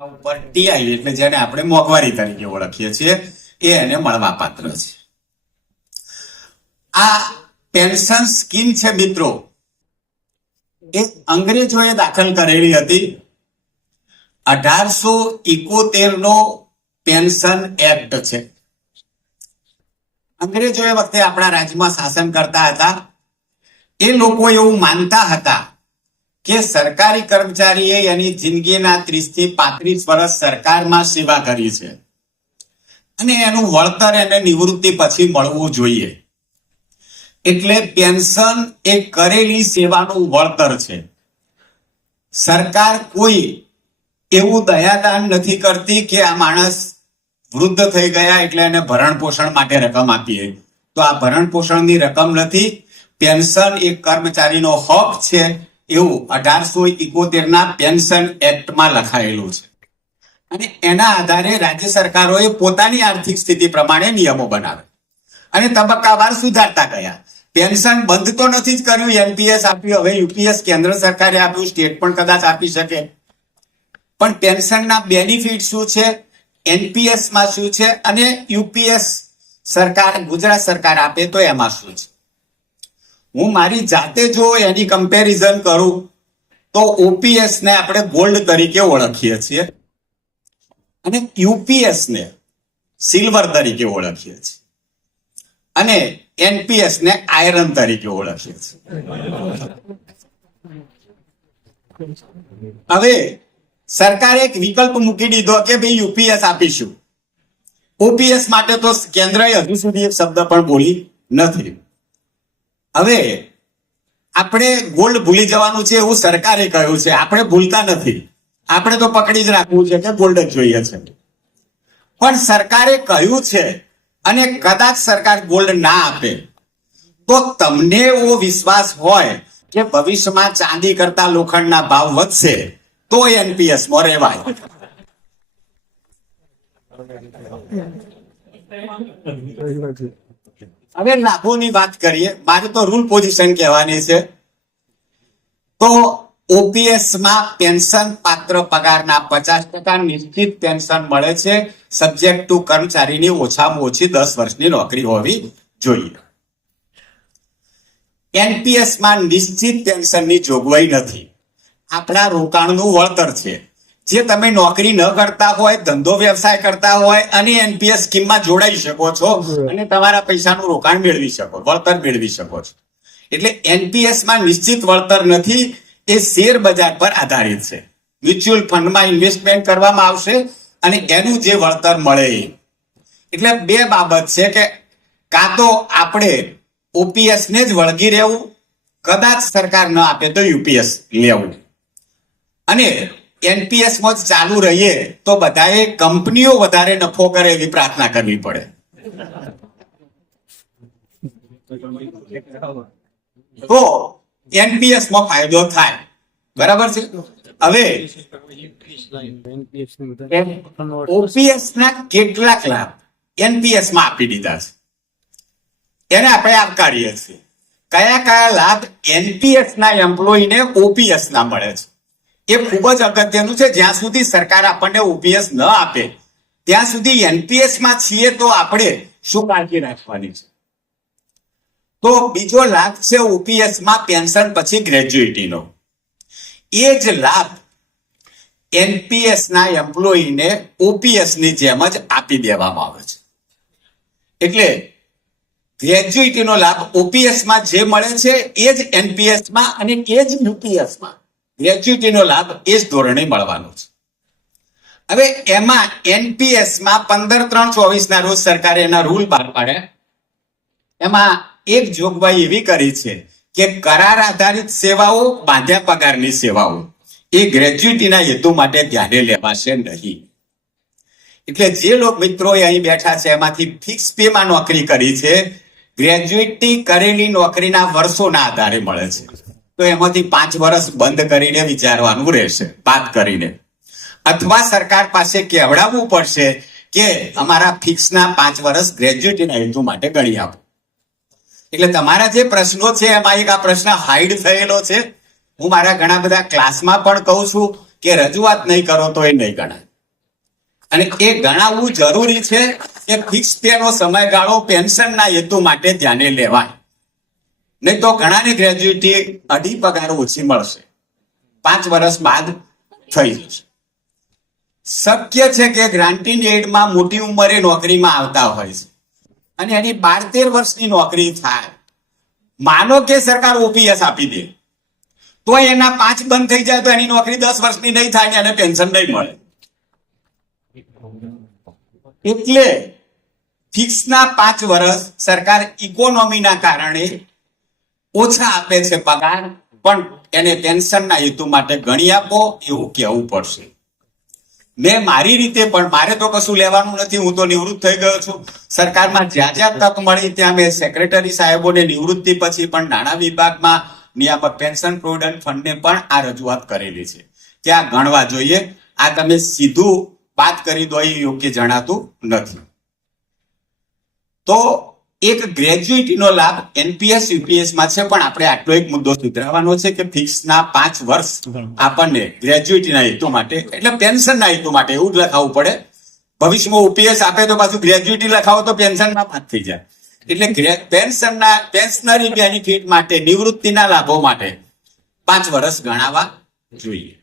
ઉપર ટીઆઈ એટલે જેને આપણે મોંઘવારી તરીકે ઓળખીએ છીએ એ એને મળવા પાત્ર છે. આ પેન્શન સ્કીમ છે મિત્રો, એ અંગ્રેજોએ દાખલ કરેલી હતી. 1871 નો પેન્શન એક્ટ છે. અંગ્રેજો એ વખતે આપણા રાજ્યમાં શાસન કરતા હતા. એ લોકો એવું માનતા હતા કે સરકારી કર્મચારીએ એની જિંદગીના 30 થી 35 વર્ષ સરકારમાં સેવા કરી છે અને એનું વળતર એને નિવૃત્તિ પછી મળવું જોઈએ. એટલે પેન્શન એ કરેલી સેવાનું વળતર છે. સરકાર કોઈ એવું દયાદાન નથી કરતી કે આ માણસ વૃદ્ધ થઈ ગયા એટલે એને ભરણ પોષણ માટે રકમ આપીએ. તો આ ભરણ પોષણની રકમ નથી, પેન્શન એક કર્મચારીનો હક છે એવું 1871 ના પેન્શન એક્ટમાં લખાયેલું છે. અને એના આધારે રાજ્ય સરકારોએ પોતાની આર્થિક સ્થિતિ પ્રમાણે નિયમો બનાવે અને તબક્કાવાર સુધારતા ગયા. પેન્શન બંધ તો નથી જ કર્યું. એનપીએસ આપ્યું, હવે યુપીએસ કેન્દ્ર સરકારે આપ્યું, સ્ટેટ પણ કદાચ આપી શકે. પણ પેન્શનના બેનિફિટ શું છે, એનપીએસ માં શું છે અને યુપીએસ સરકાર ગુજરાત સરકાર આપે તો એમાં શું છે. હું મારી જાતે જો એની કમ્પેરિઝન કરું તો ઓપીએસ ને આપણે ગોલ્ડ તરીકે ઓળખીએ છીએ અને યુપીએસ ને સિલ્વર તરીકે ઓળખીએ છીએ અને એનપીએસ ને આયરન તરીકે ઓળખીએ છીએ. હવે સરકારે એક વિકલ્પ મૂકી દીધો કે ભાઈ યુપીએસ આપીશું. ઓપીએસ માટે તો કેન્દ્રએ હજુ સુધી એક શબ્દ પણ બોલી નથી. હવે આપણે ગોલ્ડ ભૂલી જવાનું છે એવું સરકારે કહ્યું છે. આપણે ભૂલતા નથી, આપણે તો પકડી જ રાખવું છે કે ગોલ્ડ જ જોઈએ છે. પણ સરકારે કહ્યું છે અને કદાચ સરકાર ગોલ્ડ ના આપે તો તમને એવો વિશ્વાસ હોય કે ભવિષ્યમાં ચાંદી કરતા લોખંડના ભાવ વધશે તો એનપીએસ માં રહેવાય. હવે લાભોની વાત કરીએ. મારે તો રૂલ પોઝિશન કહેવાની છે. તો ઓપીએસ માં પેન્શન પાત્ર પગારના 50% નિશ્ચિત પેન્શન મળે છે, સબ્જેક્ટ ટુ કર્મચારીની ઓછામાં ઓછી 10 વર્ષની નોકરી હોવી જોઈએ. એનપીએસ માં નિશ્ચિત પેન્શનની જોગવાઈ નથી. આપણા રોકાણનું વળતર છે. જે તમે નોકરી ન કરતા હોય, ધંધો વ્યવસાય કરતા હોય અને એનપીએસ સ્કીમમાં જોડાઈ શકો છો અને તમારા પૈસાનું રોકાણ મેળવી શકો, વળતર મેળવી શકો છો. એટલે એનપીએસ માં નિશ્ચિત વળતર નથી, એ શેર બજાર પર આધારિત છે. મ્યુચ્યુઅલ ફંડમાં ઇન્વેસ્ટમેન્ટ કરવામાં આવશે અને એનું જે વળતર મળે. એટલે બે બાબત છે કે કાં તો આપણે ઓપીએસ ને જ વળગી રહેવું, કદાચ સરકાર ન આપે તો યુપીએસ લેવું. અને એનપીએસ માં જ ચાલુ રહીએ તો બધાએ કંપનીઓ વધારે નફો કરે એવી પ્રાર્થના કરવી પડે. તો એનપીએસ માં ફાયદો થાય. બરાબર છે. હવે ઓપીએસ ના કેટલાક લાભ એનપીએસ માં આપી દીધા છે, એને આપણે આવકારીએ છીએ. કયા કયા લાભ એનપીએસ ના એમ્પ્લોયીને ઓપીએસ ના મળે છે એ ખૂબ જ અગત્યનું છે. જ્યાં સુધી સરકાર આપણને ઓપીએસ ન આપે ત્યાં સુધી એનપીએસ માં છીએ તો આપણે શું કાળજી રાખવાની છે. તો બીજો લાભ છે ઓપીએસ માં પેન્શન પછી ગ્રેજ્યુઇટીનો. એ જ લાભ એનપીએસ ના એમ્પ્લોયીને ઓપીએસ ની જેમ જ આપી દેવામાં આવે છે. એટલે ગ્રેજ્યુઇટીનો લાભ ઓપીએસ માં જે મળે છે એ જ એનપીએસ માં અને એ જ યુપીએસ માં ગ્રેજ્યુઇટીનો લાભ એ જ ધોરણે મળવાનો છે. હવે એમાં એનપીએસ માં 15/3/24 ના રોજ સરકારે એના રૂલ બહાર પાડ્યા. એમાં એક જોગવાઈ એવી કરી છે કે કરાર આધારિત સેવાઓ, બાંધ્યા પગારની સેવાઓ એ ગ્રેજ્યુઇટીના હેતુ માટે ધ્યાને લેવાશે નહીં. એટલે જે લોકો મિત્રો અહીં બેઠા છે એમાંથી ફિક્સ પે માં નોકરી કરી છે, ગ્રેજ્યુઇટી કરેલી નોકરીના વર્ષોના આધારે મળે છે. તો એમાંથી 5 વર્ષ બંધ કરીને વિચારવાનું રહેશે વાત કરીને, અથવા સરકાર પાસે કહેવડાવવું પડશે કે અમારા ફિક્સના 5 વર્ષ ગ્રેજ્યુઇટીના હેતુ માટે ગણી આપો. એટલે તમારા જે પ્રશ્નો છે એમાં એક આ પ્રશ્ન હાઈડ થયેલો છે. હું મારા ઘણા બધા ક્લાસમાં પણ કહું છું કે રજૂઆત નહીં કરો તો એ નહીં ગણાય. અને એ ગણાવવું જરૂરી છે કે ફિક્સ પેનો સમયગાળો પેન્શનના હેતુ માટે ધ્યાને લેવાય. નહીં તો ઘણાને ગ્રેજ્યુટી અઢી પગાર ઓછી મળશે, 5 વર્ષ બાદ થઈ જશે. શક્ય છે કે ગ્રાન્ટીન એડમાં મોટી ઉંમરે નોકરીમાં આવતા હોય છે અને એની 12-13 વર્ષની નોકરી થાય. માનો કે સરકાર ઓપીએસ આપી દે તો એના 5 બંધ થઈ જાય તો એની નોકરી 10 વર્ષની નહીં થાય ને એને પેન્શન નહીં મળે. એટલે ફિક્સના 5 વર્ષ સરકાર ઇકોનોમીના કારણે ઓછા આપે છે પગાર, પણ એને પેન્શનના હેતુ માટે ગણી આપો એવું કહેવું પડશે. મેં મારી રીતે પણ, મારે તો કશું લેવાનું નથી, હું તો નિવૃત્ત થઈ ગયો છું. સરકારમાં જ્યાં જ્યાં તક મળી ત્યાં મેં સેક્રેટરી સાહેબોને નિવૃત્તિ પછી પણ નાણાં વિભાગમાં નિયામક પેન્શન પ્રોવિડન્ટ ફંડને પણ આ રજૂઆત કરેલી છે કે આ ગણવા જોઈએ. આ તમે સીધું વાત કરી દો એ યોગ્ય જણાતું નથી. તો એક ગ્રેજ્યુટીનો લાભ એનપીએસ યુપીએસ માં છે, પણ આપણે આટલો એક મુદ્દો સુધરાવવાનો છે કે ફિક્સના 5 વર્ષ આપણને ગ્રેજ્યુટીના હેતુ માટે, એટલે પેન્શનના હેતુ માટે એવું જ લખાવવું પડે. ભવિષ્યમાં ઓપીએસ આપે તો પાછું ગ્રેજ્યુટી લખાવો તો પેન્શનમાં 5 થઈ જાય. એટલે પેન્શનરી બેનિફિટ માટે, નિવૃત્તિના લાભો માટે 5 વર્ષ ગણાવવા જોઈએ.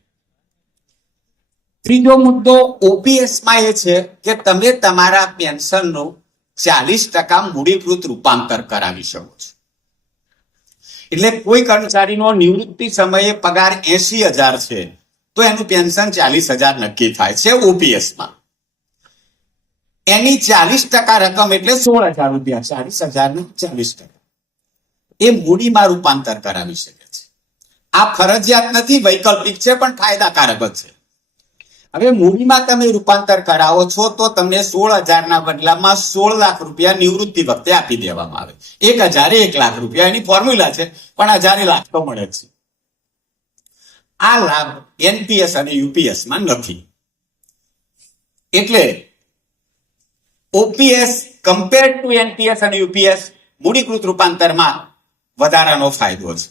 ત્રીજો મુદ્દો ઓપીએસ માં એ છે કે તમે તમારા પેન્શનનું 40% મૂડીકૃત રૂપાંતર કરાવી શકો છો. એટલે કોઈ કર્મચારીનો નિવૃત્તિ સમયે પગાર 80,000 છે તો એનું પેન્શન 40,000 નક્કી થાય છે ઓપીએસમાં. એની 40% રકમ એટલે 16,000 રૂપિયા, 40,000 ને 40% એ મૂડીમાં રૂપાંતર કરાવી શકે છે. આ ફરજિયાત નથી, વૈકલ્પિક છે, પણ ફાયદાકારક જ છે. હવે મૂડીમાં તમે રૂપાંતર કરાવો છો તો તમને 16,000 ના બદલામાં 16 લાખ રૂપિયા નિવૃત્તિ વખતે આપી દેવામાં આવે. 1,000 1 લાખ રૂપિયા એની ફોર્મ્યુલા છે, પણ 1,000 લાખ તો મળે છે. આ લાભ એનપીએસ અને યુપીએસ માં નથી. એટલે ઓપીએસ કમ્પેર ટુ એનપીએસ અને યુપીએસ મૂડીકૃત રૂપાંતરમાં વધારાનો ફાયદો છે.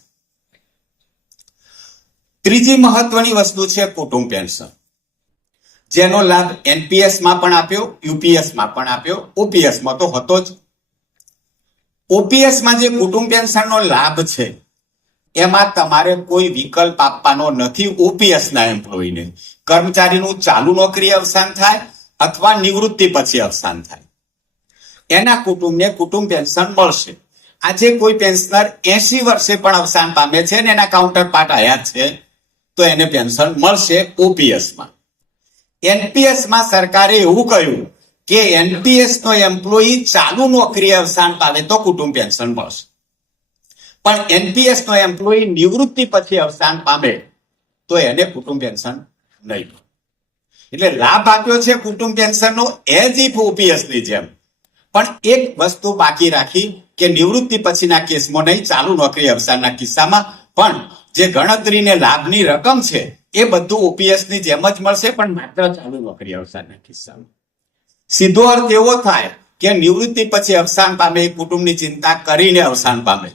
ત્રીજી મહત્વની વસ્તુ છે કુટુંબ પેન્શન, જેનો લાભ એનપીએસ માં પણ આપ્યો, યુપીએસ માં પણ આપ્યો, ઓપીએસ માં તો હતો જ. ઓપીએસ માં જે કુટુંબ પેન્શનનો લાભ છે એમાં તમારે કોઈ વિકલ્પ આપવાનો નથી. ઓપીએસ ના એમ્પ્લોયીને કર્મચારીનું ચાલુ નોકરી અવસાન થાય અથવા નિવૃત્તિ પછી અવસાન થાય, એના કુટુંબને કુટુંબ પેન્શન મળશે. આજે કોઈ પેન્શનર 80 વર્ષે પણ અવસાન પામે છે ને એના કાઉન્ટર પાર્ટ હયાત છે તો એને પેન્શન મળશે ઓપીએસ માં. એનપીએસ માં સરકારે એવું કહ્યું કે એનપીએસ નો એમ્પ્લોયી ચાલુ નોકરી અવસાન પામે તો કુટુંબ પેન્શન મળશે, પણ એનપીએસ નો એમ્પ્લોયી નિવૃત્તિ પછી અવસાન પામે તો એને કુટુંબ પેન્શન નહીં. એટલે લાભ આપ્યો છે કુટુંબ પેન્શનનો એઝ ઇફ ઓપીએસ ની જેમ, પણ એક વસ્તુ બાકી રાખી કે નિવૃત્તિ પછીના કેસમાં નહીં, ચાલુ નોકરી અવસાનના કિસ્સામાં પણ જે ગણતરીને લાભની રકમ છે એ બધું ઓપીએસ ની જેમ જ મળશે, પણ માત્ર ચાલુ નોકરી અવસાનના કિસ્સામાં. સીધો અર્થ એવો થાય કે નિવૃત્તિ પછી અવસાન પામે એ કુટુંબની ચિંતા કરીને અવસાન પામે.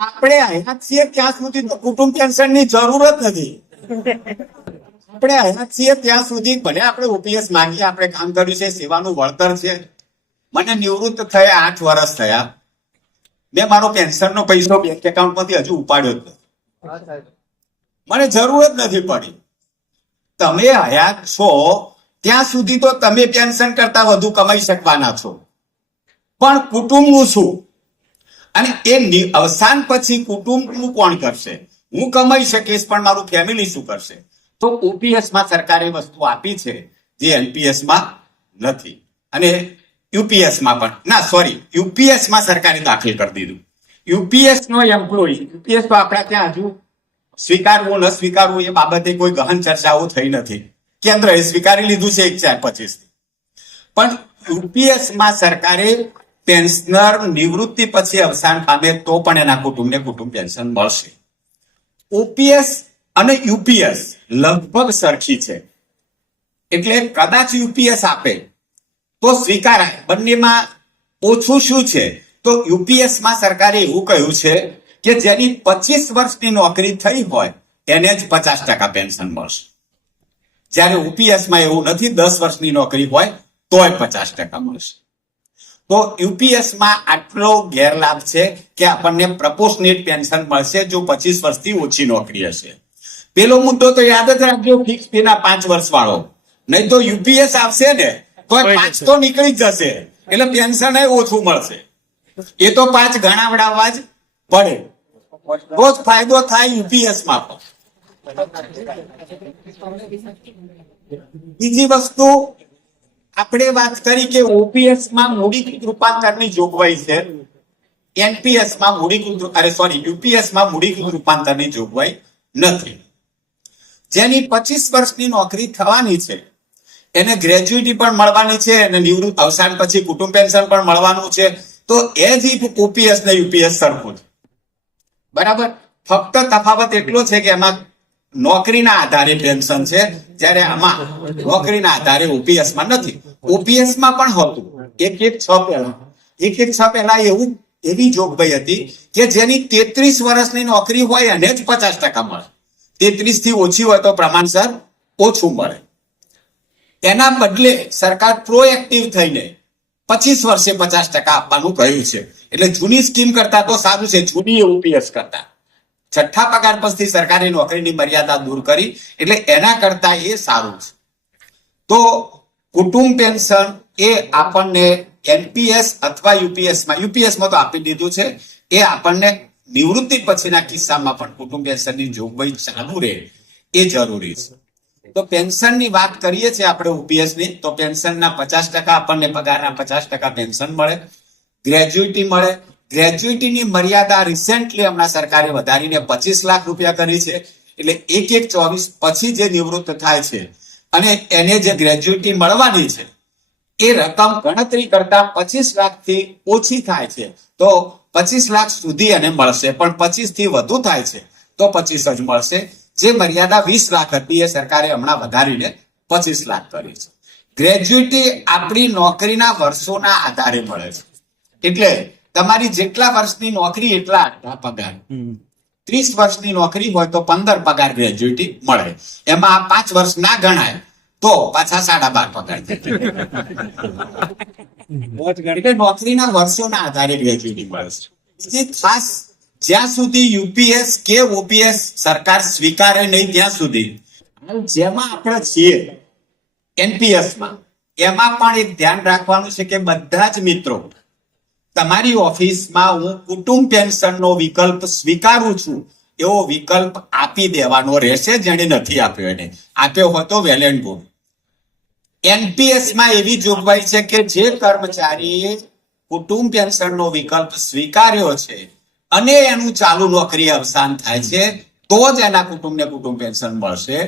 આપણે હયાત છીએ ત્યાં સુધી તો કુટુંબ પેન્શનની જરૂર જ નથી. આપણે હયાત છીએ ત્યાં સુધી ભલે આપણે ઓપીએસ માંગીએ, આપણે કામ કર્યું છે, સેવાનું વળતર છે. મને નિવૃત્ત થયા 8 વર્ષ થયા, મેં મારો પેન્શનનો પૈસો બેંક એકાઉન્ટમાંથી હજુ ઉપાડ્યો જ નથી. મને જરૂર જ નથી પડી. તમે હયાત છો ત્યાં સુધી તો તમે પેન્શન કરતા વધુ કમાઈ શકવાના છો, પણ કુટુંબનું શું? અને એ અવસાન પછી કુટુંબનું કોણ કરશે? હું કમાઈ શકીશ પણ મારું ફેમિલી શું કરશે? તો ઓપીએસ માં સરકારે વસ્તુ આપી છે જે એનપીએસ માં નથી, અને યુપીએસ માં પણ ના, સોરી, યુપીએસ માં સરકારે દાખલ કરી દીધું. યુપીએસ નો એમ્પ્લોયી, યુપીએસ તો આપણા ત્યાં હજુ સ્વીકારવું ન સ્વીકારવું એ બાબતે કોઈ ગહન ચર્ચાઓ થઈ નથી. કેન્દ્રએ સ્વીકારી લીધું છે 1/4/25 થી, પણ યુપીએસ માં સરકારે પેન્શનર નિવૃત્તિ પછી અવસાન પામે તો પણ એના કુટુંબને કુટુંબ પેન્શન મળશે. ઓપીએસ અને યુપીએસ લગભગ સરખી છે, એટલે કદાચ યુપીએસ આપે તો સ્વીકારાય. બંનેમાં ઓછું શું છે તો યુપીએસમાં સરકારે એવું કહ્યું છે કે જેની 25 વર્ષની નોકરી થઈ હોય એને જ 50% પેન્શન મળશે. જ્યારે ઓપીએસમાં એવું નથી, 10 વર્ષની નોકરી હોય તોય 50% મળશે. તો યુપીએસમાં આટલો ગેરલાભ છે કે આપણને પ્રપોર્શનેટ પેન્શન મળશે જો 25 વર્ષથી ઓછી નોકરી હશે. પેલો મુદ્દો તો યાદ જ રાખજો, ફિક્સ ફીના 5 વર્ષ વાળો. નહીં તો યુપીએસ આવશે ને તો 5 તો નીકળી જ જશે, એટલે પેન્શન ઓછું મળશે. એ તો 5 ગણાવડાવવા જ પડે, તો જ ફાયદો થાય યુપીએસમાં પણ. બીજી વસ્તુ આપણે વાત કરી કે ઓપીએસમાં મૂડીકૃત રૂપાંતરની જોગવાઈ છે, એનપીએસમાં યુપીએસમાં મૂડીકૃત રૂપાંતરની જોગવાઈ નથી. જેની 25 વર્ષની નોકરી થવાની છે એને ગ્રેજ્યુટી પણ મળવાની છે અને નિવૃત્ત અવસાન પછી કુટુંબ પેન્શન પણ મળવાનું છે. તો એ જ ઓપીએસ ને યુપીએસ સરખું છે, બરાબર. ફક્ત તફાવત એટલો છે કે એમાં નોકરીના આધારે પેન્શન છે, જ્યારે આમાં નોકરીના આધારે ઓપીએસમાં નથી. ઓપીએસમાં પણ હતું 1/1/6 પહેલા એવી જોગવાઈ હતી કે જેની 33 વર્ષની નોકરી હોય એને જ 50% મળે, 33 થી ઓછી હોય તો પ્રમાણસર ઓછું મળે. એના બદલે સરકાર પ્રોએક્ટિવ થઈને 25 વર્ષે 50% આપવાનું કહ્યું છે. એટલે જૂની સ્કીમ કરતા તો સારું છે, જૂની ઓપીએસ કરતા. છઠ્ઠા પગાર પછી સરકારી નોકરીની મર્યાદા દૂર કરી, એટલે એના કરતા એ સારું છે. તો કુટુંબ પેન્શન એ આપણને એનપીએસ અથવા યુપીએસમાં તો આપી દીધું છે, એ આપણને નિવૃત્તિ પછીના કિસ્સામાં પણ કુટુંબ પેન્શનની જોગવાઈ ચાલુ રહે એ જરૂરી છે. તો પેન્શનની વાત કરીએ છીએ આપણે ઓપીએસની, તો પેન્શનના 50% આપણને પગારના 50% પેન્શન મળે, ગ્રેજ્યુટી મળે. ગ્રેજ્યુટીની મર્યાદા રિસેન્ટલી હમણાં સરકારે વધારીને 25 લાખ રૂપિયા કરી છે. એટલે 1/1/24 પછી જે નિવૃત્ત થાય છે અને એને જે ગ્રેજ્યુટી મળવાની છે એ રકમ ગણતરી કરતા 25 લાખથી ઓછી થાય છે તો 25 લાખ સુધી એને મળશે, પણ 25 થી વધુ થાય છે તો 25 જ મળશે. જે મર્યાદા 20 લાખ હતી એ સરકારે હમણાં વધારીને 25 લાખ કરી છે. ગ્રેજ્યુટી આપણી નોકરીના વર્ષોના આધારે મળે છે, એટલે તમારી જેટલા વર્ષની નોકરી એટલા પગાર. 30 વર્ષની નોકરી હોય તો 15 પગાર ગ્રેજ્યુટી મળે. એમાં 5 વર્ષ ના ગણાય તો પાછા 12.5 પગાર. એટલે નોકરીના વર્ષોના આધારે ગ્રેજ્યુટી મળે છે. ખાસ જ્યાં સુધી યુપીએસ કે ઓપીએસ સરકાર સ્વીકારે નહીં ત્યાં સુધી જેમાં આપણે છીએ એનપીએસમાં, એમાં પણ એક ધ્યાન રાખવાનું છે કે બધા જ મિત્રો તમારી ઓફિસમાં હું કુટુંબ પેન્શનનો વિકલ્પ સ્વીકારું છું એવો વિકલ્પ આપી દેવાનો રહેશે. જેને નથી આપ્યો એને આપ્યો હોય તો વેલ એન્ડ ગુડ. એનપીએસમાં એવી જોગવાઈ છે કે જે કર્મચારીએ કુટુંબ પેન્શનનો વિકલ્પ સ્વીકાર્યો છે અને એનું ચાલુ નોકરી અવસાન થાય છે તો જ એના કુટુંબને કુટુંબ પેન્શન મળશે.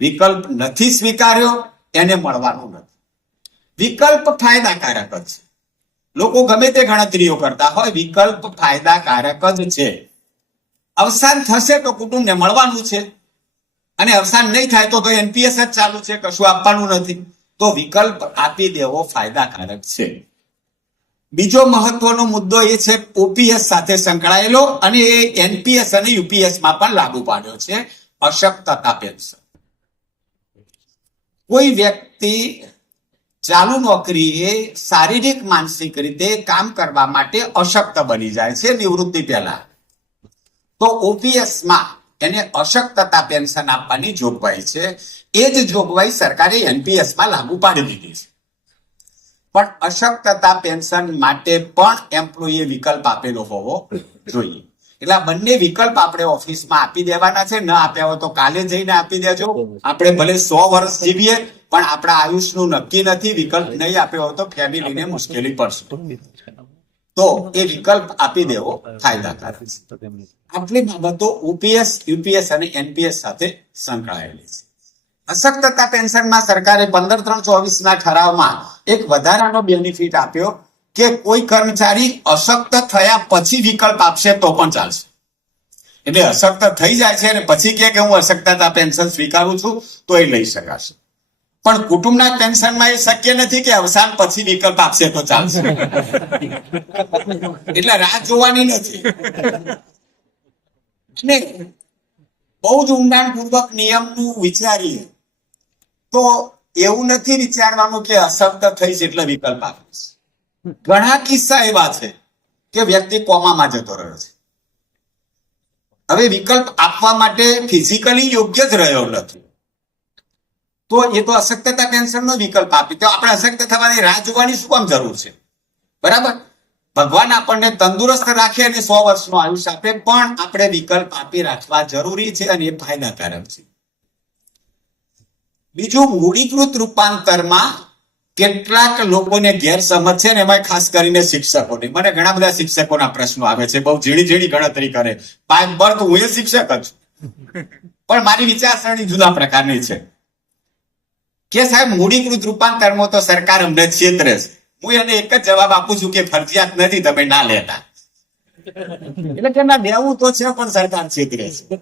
વિકલ્પ નથી સ્વીકાર્યો એને મળવાનું નથી. વિકલ્પ ફાયદાકારક જ છે. લોકો ગમે તે ગણતરીઓ કરતા હોય, વિકલ્પ ફાયદાકારક જ છે. અવસાન થશે તો કુટુંબને મળવાનું છે અને અવસાન નહીં થાય તો એનપીએસ જ ચાલુ છે, કશું આપવાનું નથી. તો વિકલ્પ આપી દેવો ફાયદાકારક છે. બીજો મહત્વનો મુદ્દો એ છે ઓપીએસ સાથે સંકળાયેલો અને એ એનપીએસ અને યુપીએસમાં પણ લાગુ પાડ્યો છે, અશક્તતા પેન્શન. કોઈ વ્યક્તિ ચાલુ નોકરીએ શારીરિક માનસિક રીતે કામ કરવા માટે અશક્ત બની જાય છે નિવૃત્તિ પહેલા, તો ઓપીએસમાં એને અશક્તતા પેન્શન આપવાની જોગવાઈ છે. એ જ જોગવાઈ સરકારે એનપીએસમાં લાગુ પાડી દીધી છે. પણ અશક્તતા પેન્શન માટે પણ એમ્પ્લોયીએ વિકલ્પ આપેલો હોવો જોઈએ. એટલે આ બંને વિકલ્પ આપણે ઓફિસમાં આપી દેવાના છે. ન આપ્યા હોય તો કાલે જઈને આપી દેજો. આપણે ભલે 100 વર્ષ જીવીએ પણ આપણા આયુષનું નક્કી નથી. વિકલ્પ નહીં આપ્યો હોય તો ફેમિલીને મુશ્કેલી પડશે, તો એ વિકલ્પ આપી દેવો ફાયદાકારક છે. આટલી બાબતો ઓપીએસ, યુપીએસ અને એનપીએસ સાથે સંકળાયેલી છે. અશક્તતા પેન્શનમાં સરકારે 15/3/24 ના ઠરાવમાં એક વધારાનો બેનિફિટ આપ્યો કે કોઈ કર્મચારી અશક્ત થયા પછી વિકલ્પ આપશે તો પણ ચાલશે. એટલે અશક્ત થઈ જાય છે અને પછી કે હું અશક્તતા પેન્શન સ્વીકારું છું તો એ લઈ શકાશે. પણ કુટુંબના પેન્શનમાં એ શક્ય નથી કે અવસાન પછી વિકલ્પ આપશે તો ચાલશે. એટલે રાહ જોવાની નથી. અને બહુ જ ઊંડાણપૂર્વક નિયમનું વિચારીએ તો એવું નથી વિચારવાનું કે અશક્ત થઈશ એટલે વિકલ્પ આપીશ. ઘણા કિસ્સા એવા છે કે વ્યક્તિ કોમામાં જતો રહ્યો છે, હવે વિકલ્પ આપવા માટે ફિઝિકલી યોગ્ય જ રહ્યો નથી, તો એ તો અશક્તતા પેન્શનનો વિકલ્પ આપી, તો આપણે અશક્ત થવાની રાહ જોવાની શું કામ જરૂર છે? બરાબર. ભગવાન આપણને તંદુરસ્ત રાખે અને 100 વર્ષનું આયુષ્ય આપે, પણ આપણે વિકલ્પ આપી રાખવા જરૂરી છે અને એ ફાયદાકારક છે. બીજું, મૂડીકૃત રૂપાંતરમાં કેટલાક લોકોને ગેરસમજ છે ને, એમાં ખાસ કરીને શિક્ષકોની. મને ઘણા બધા શિક્ષકોના પ્રશ્નો આવે છે, બહુ ઝીણી ઝીણી ગણતરી કરે. બાય બર્થ હું એ શિક્ષક જ છું, પણ મારી વિચારસરણી જુદા પ્રકારની છે કે સાહેબ મૂડીકૃત રૂપાંતરમાં તો સરકાર અમને છેતરે છે. હું એને એક જ જવાબ આપું છું કે ફરજિયાત નથી, તમે ના લેતા. એટલે કે ના લેવું તો છે પણ સરકાર છેતરે છે,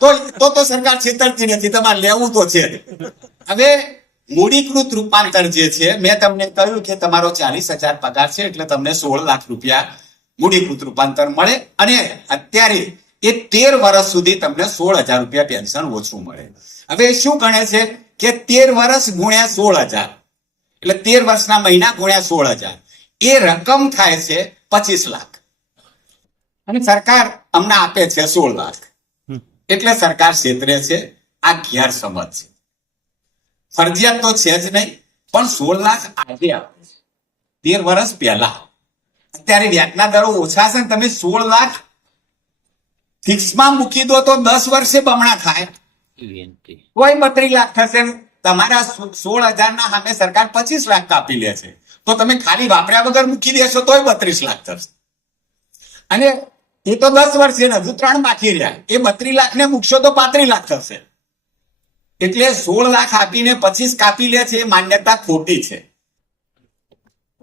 તો સરકાર છેતરતી નથી, તમારે લેવું તો છે. હવે મૂડીકૃત રૂપાંતર જે છે, મેં તમને કહ્યું કે તમારો 40,000 પગાર છે એટલે તમને 16 લાખ રૂપિયા મૂડીકૃત રૂપાંતર મળે, અને અત્યારે એ 13 વર્ષ સુધી તમને 16,000 રૂપિયા પેન્શન ઓછું મળે. હવે શું ગણે છે કે 13 વર્ષ ગુણ્યા 16,000 એટલે 13 વર્ષના મહિના ગુણ્યા 16,000, એ રકમ થાય છે 25 લાખ, અને સરકાર અમને આપે છે 16 લાખ. એટલે સરકાર છેતરે છે. આ ગેરસમજ છે. ફરજિયાત તો છે જ નહીં, પણ 16 લાખ આજે આપે છે 13 વર્ષ પહેલા. અત્યારે વ્યાજના દરો ઓછા છે ને, તમે 16 લાખ ફિક્સમાં મૂકી દો તો 10 વર્ષે બમણા થાય, કોઈ 32 લાખ થશે. તમારા 16,000 ના સામે સરકાર 25 લાખ કાપી લે છે, તો તમે ખાલી વાપર્યા વગર મૂકી દેશો તોય 32 લાખ થશે. અને એ તો 10 વર્ષે હજુ 3 બાકી રહ્યા, એ 32 લાખ ને મૂકશો તો 35 લાખ થશે. એટલે 16 લાખ આપીને 25 કાપી લે છે, એ માન્યતા ખોટી છે.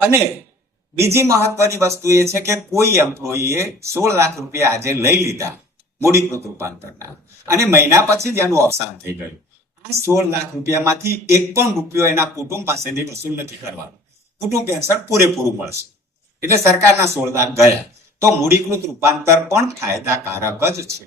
અને બીજી મહત્વની વસ્તુ એ છે કે કોઈ એમ્પ્લોયીએ 16 લાખ રૂપિયા આજે લઈ લીધા મૂડીકૃત રૂપાંતરના, અને મહિના પછી જ એનું અવસાન થઈ ગયું. આ 16 લાખ રૂપિયામાંથી એક પણ રૂપિયો એના કુટુંબ પાસેથી વસૂલ નથી કરવાનો, કુટુંબ પેન્શન પૂરેપૂરું મળશે. એટલે સરકારના 16 લાખ ગયા, તો મૂડીકૃત રૂપાંતર પણ ફાયદાકારક જ છે.